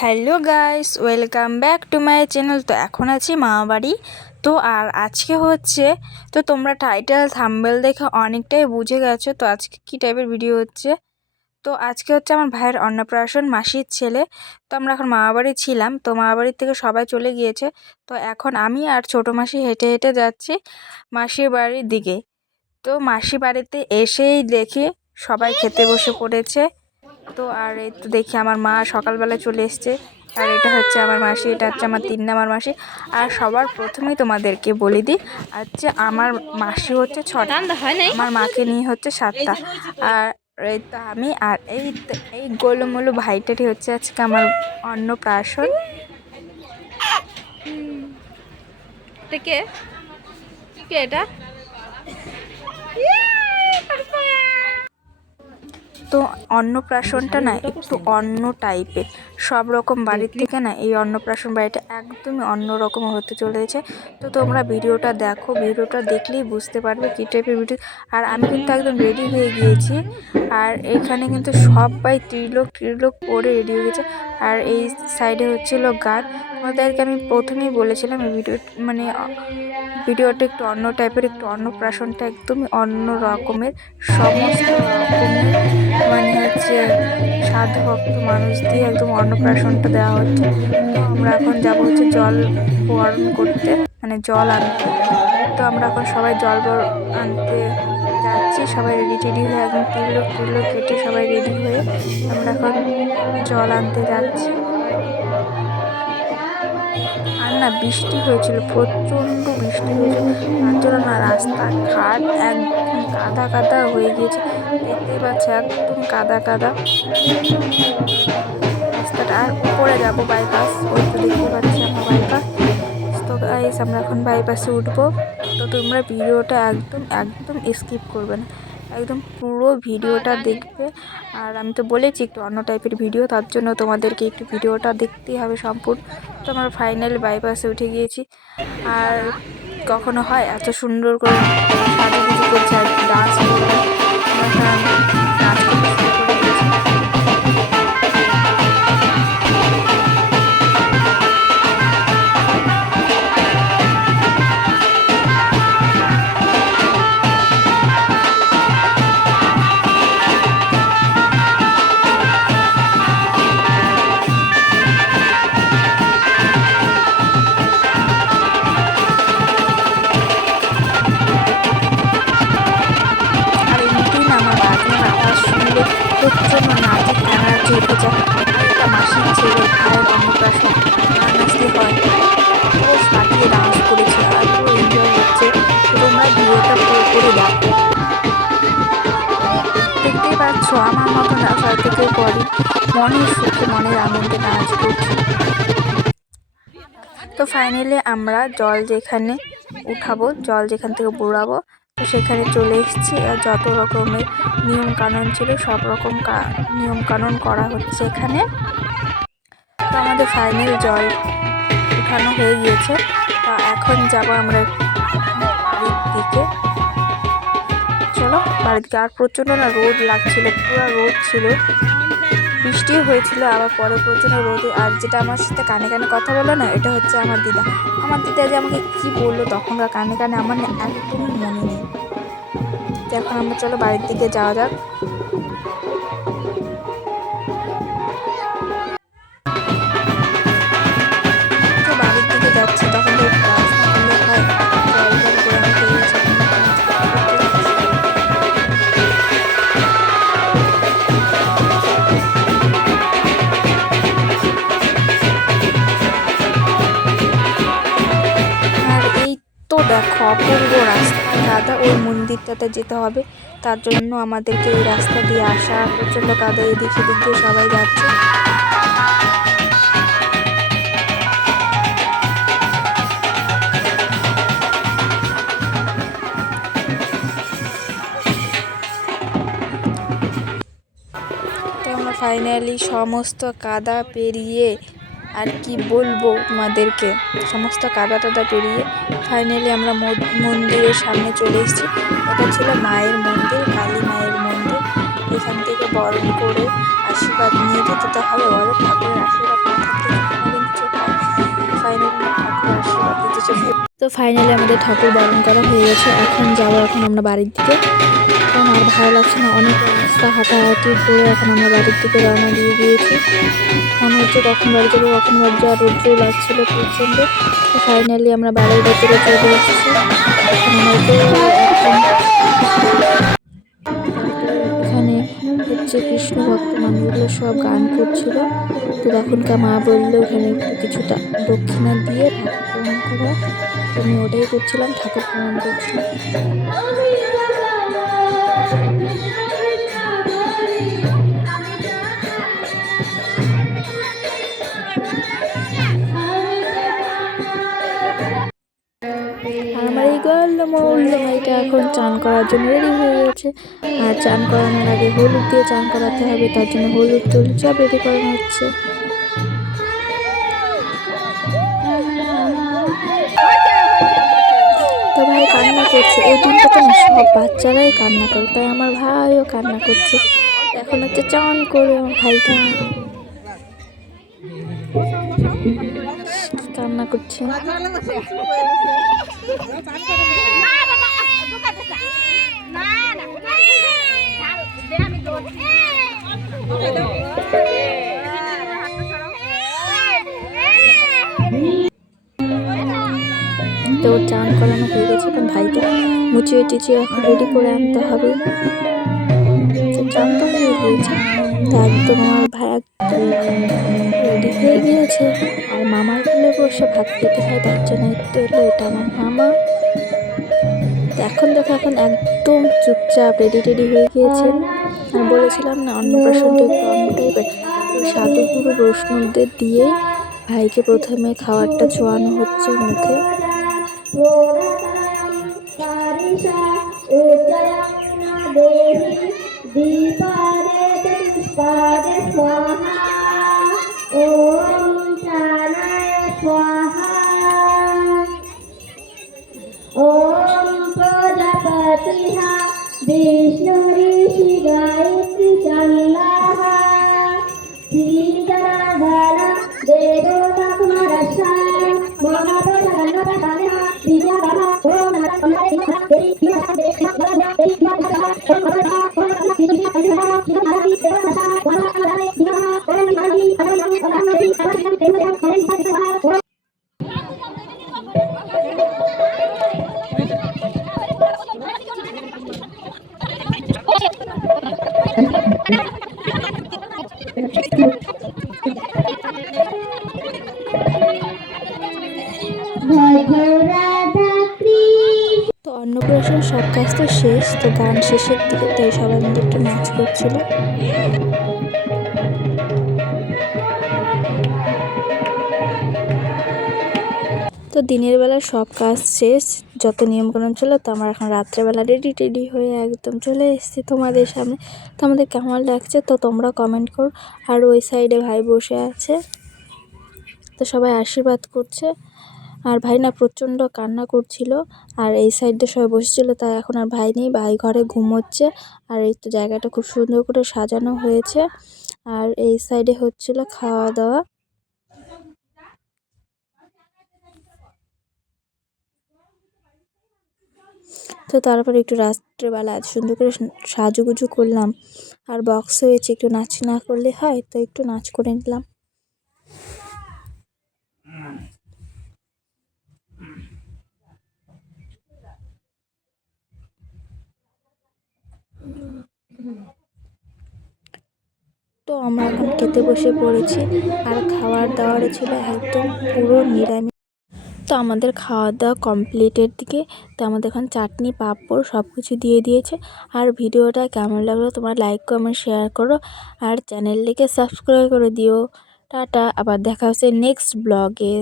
Hello guys, welcome back to my channel. তো এখন আছি মামাবাড়ি তো আর আজকে হচ্ছে, তো তোমরা টাইটেল থাম্বেল দেখে অনেকটাই বুঝে গেছো। তো আজকে কী টাইপের ভিডিও হচ্ছে? তো আজকে হচ্ছে আমার ভাইয়ের অন্নপ্রাশন, মাসির ছেলে। তো আমরা এখন মামাবাড়ি ছিলাম। তো মামাবাড়ির থেকে সবাই চলে গিয়েছে। তো এখন আমি আর ছোটো মাসি হেঁটে হেঁটে যাচ্ছি মাসির বাড়ির দিকে। তো মাসি বাড়িতে এসেই দেখি সবাই খেতে বসে পড়েছে। তো আর এই তো দেখি আমার মা সকালবেলা চলে এসছে। আর এটা হচ্ছে আমার মাসি এটা হচ্ছে আমার তিন নাম্বার মাসি। আর সবার প্রথমেই তোমাদেরকে বলে দিই হচ্ছে আমার মাসি হচ্ছে ছটা। আমার মাকে নিয়ে হচ্ছে সাতটা। আর এই তো আমি আর এই তো- এই গোলুমোলু ভাইটাটি হচ্ছে আজকে আমার অন্নপ্রাশন। কে? কে এটা? তো অন্নপ্রাশনটা না একটু অন্য টাইপের সব রকম বাড়ির থেকে না এই অন্নপ্রাশন বাড়িটা একদমই অন্য রকম হতে চলেছে। তো তোমরা ভিডিওটা দেখো ভিডিওটা দেখলেই বুঝতে পারবে কী টাইপের ভিডিও আর আমি কিন্তু একদম রেডি হয়ে গিয়েছি। আর এখানে কিন্তু সবাই ত্রিলোক ত্রিলোক পরে রেডি হয়ে গেছে। আর এই সাইডে হচ্ছিল গান তোমাদেরকে আমি প্রথমেই বলেছিলাম এই ভিডিও মানে ভিডিওটা একটু অন্য টাইপের একটু অন্নপ্রাশনটা একদমই অন্য রকমের সমস্ত রকমের মানে হচ্ছে সাধু ভক্ত মানুষ দিয়ে একদম অন্নপ্রাশনটা দেওয়া হচ্ছে। তো আমরা এখন যাব হচ্ছে জল বরণ করতে মানে জল আনতে। তো আমরা এখন সবাই জল আনতে যাচ্ছি, সবাই রেডি টেডি হয়ে একদম তিলো তিলো কেটে সবাই রেডি হয়ে আমরা এখন জল আনতে যাচ্ছি। আর না, বৃষ্টি হয়েছিল, প্রচণ্ড বৃষ্টি হয়েছিল। তার জন্য না রাস্তা ঘাট একদম কাদা কাদা হয়ে গিয়েছে। দেখতেই পাচ্ছে, একদম কাদা কাদা। রাস্তাটা, আর উপরে যাব বাইপাস ওই তো দেখতে পাচ্ছি আমার বাইপাস তো গাইস আমরা এখন বাইপাসে উঠবো। তো তোমরা ভিডিওটা একদম একদম স্কিপ করবে না। একদম পুরো ভিডিওটা দেখবে। আর আমি তো বলেছি একটু অন্য টাইপের ভিডিও তার জন্য তোমাদেরকে একটু ভিডিওটা দেখতেই হবে সম্পূর্ণ। তো আমরা ফাইনাল বাইপাসে উঠে গিয়েছি। আর কখনো হয় এত সুন্দর করে সাজুগুজু করছে আর ডান্স করবে দেখতেই আমার মতো নাচ কেউ করে মনের সুখে মনের আনন্দে নাচ করছি। তো ফাইনালি আমরা জল যেখানে উঠাবো, জল যেখান থেকে বুড়াবো, তো সেখানে চলে এসেছি। আর যত রকমের নিয়ম কানুন ছিল, সব রকম কা- নিয়ম কানুন করা হচ্ছে এখানে। তো আমাদের ফাইনাল জল উঠানো হয়ে গিয়েছে। তো এখন যাব আমরা দিকে। চলো বাড়িতে আর প্রচণ্ড না রোদ লাগছিল, পুরো রোদ ছিল। বৃষ্টিও হয়েছিল, আবার পরে প্রচণ্ড রোদে। আর যেটা আমার সাথে কানে কানে কথা বলো না, এটা হচ্ছে আমার দিদা। আমার দিদা যে আমাকে কী বলল তখনকার কানে কানে আমার একদমই মনে নেই। এখন আমরা চলো বাড়ির দিকে যাওয়া যাক। দেখো অপূর্ব রাস্তা। কাদা ওই মন্দিরটাতে যেতে হবে। তার জন্য আমাদেরকে এই রাস্তা দিয়ে আসা প্রচণ্ড কাদা এদিক সেদিক দিয়ে সবাই যাচ্ছে। ফাইনালি সমস্ত কাদা পেরিয়ে আর কি বলব তোমাদেরকে? সমস্ত কাদা টাদা পেরিয়ে ফাইনালি আমরা মন্দিরের সামনে চলে এসেছি। এটা ছিল মায়ের মন্দির, কালী মায়ের মন্দির। এখান থেকে বরণ করে আশীর্বাদ নিয়ে যেতে তো হবে বড় ঠাকুরের আশীর্বাদ না থাকলে ফাইনালি ঠাকুর আশীর্বাদ দিতে চলে তো ফাইনালি আমাদের ঠাকুর বরণ করা হয়ে গেছে। এখন যাব এখন আমরা বাড়ির দিকে। এখন আর ভালো লাগছে না, অনেক রাস্তা হাঁটাহাঁটি করে এখন আমরা বাড়ির দিকে রওনা দিয়ে দিয়েছি। মনে হচ্ছে কখন বাড়ি যাব, কখন বাড়ি যাওয়া রোদ্র লাগছিল প্রচণ্ড। ফাইনালি আমরা বাড়ির ভেতরে চলে এসেছি। এখন হচ্ছে কৃষ্ণ ভক্ত মানুষগুলো সব গান করছিল। তো তখনকার মা বলল, এখানে একটু কিছুটা দক্ষিণা দিয়ে ঠাকুর প্রণাম করা। আমি ওটাই করছিলাম, ঠাকুর প্রণাম করছিলাম। এই গল্ল মৌল্য ভাইটা এখন চান করার জন্য রেডি হয়ে গেছে। আর চান করানোর আগে হলুদ দিয়ে চান করাতে হবে, তার জন্য হলুদ টলুদ সব রেডি করানো হচ্ছে। তো ভাই কান্না করছে। এই দিনটাতে না, সব বাচ্চারাই কান্না করে, তাই আমার ভাইও কান্না করছে। এখন হচ্ছে চান করে আমার ভাইটা। কি কান্না করছে। তো চান করানো হয়ে গেছে, এখন ভাইকে মুচিয়ে টিচিয়ে এখন রেডি করে আনতে হবে। চান তো হয়ে গিয়েছে। তো একদম আমার ভাই রেডি হয়ে গিয়েছে। আর মামার কোলে বসে ভাত খেতে হয়, তার জন্য একটু এলো এটা আমার মামা। এখন দেখো, এখন একদম চুপচাপ রেডি টেডি হয়ে গিয়েছে। আর বলেছিলাম না অন্নপ্রাশনটা একটু অন্য টাইপের। ওই সাধুগুরু বৈষ্ণবদের দিয়েই ভাইকে প্রথমে খাবারটা চোয়ানো হচ্ছে মুখে। তো অন্নপ্রাশন সব কাজ তো শেষ, তো গান শেষের দিকে, তাই সবাই মিলে একটু নাচ করছিল। তো দিনের বেলা সব কাজ শেষ, যত নিয়মকানুন ছিল, তো আমরা এখন রাত্রেবেলা রেডি টেডি হয়ে একদম চলে এসেছি তোমাদের সামনে। তো আমাদের কেমন লাগছে, তো তোমরা কমেন্ট করো। আর ওই সাইডে ভাই বসে আছে, তো সবাই আশীর্বাদ করছে। আর ভাই না প্রচণ্ড কান্না করছিল আর এই সাইড সবাই বসেছিল, তাই এখন আর ভাই নেই। ভাই ঘরে ঘুমোচ্ছে আর এই তো জায়গাটা খুব সুন্দর করে সাজানো হয়েছে। আর এই সাইডে হচ্ছিল খাওয়া দাওয়া। তো তারপরে একটু রাত্রেবেলা সুন্দর করে সাজুগুজু করলাম। আর বক্স হয়েছে, একটু নাচ না করলে হয়, তো একটু নাচ করে নিলাম। তো আমরা এখন খেতে বসে পড়েছি আর খাওয়ার দাওয়ার ছিল একদম পুরো নিরামিষ। তো আমাদের খাওয়া দাওয়া কমপ্লিটের দিকে, তো আমাদের এখন চাটনি, পাঁপড় সব কিছু দিয়ে দিয়েছে। আর ভিডিওটা কেমন লাগল তোমার লাইক কমেন্ট শেয়ার করো। আর চ্যানেলটিকে সাবস্ক্রাইব করে দিও। টাটা, আবার দেখা হচ্ছে নেক্সট ব্লগে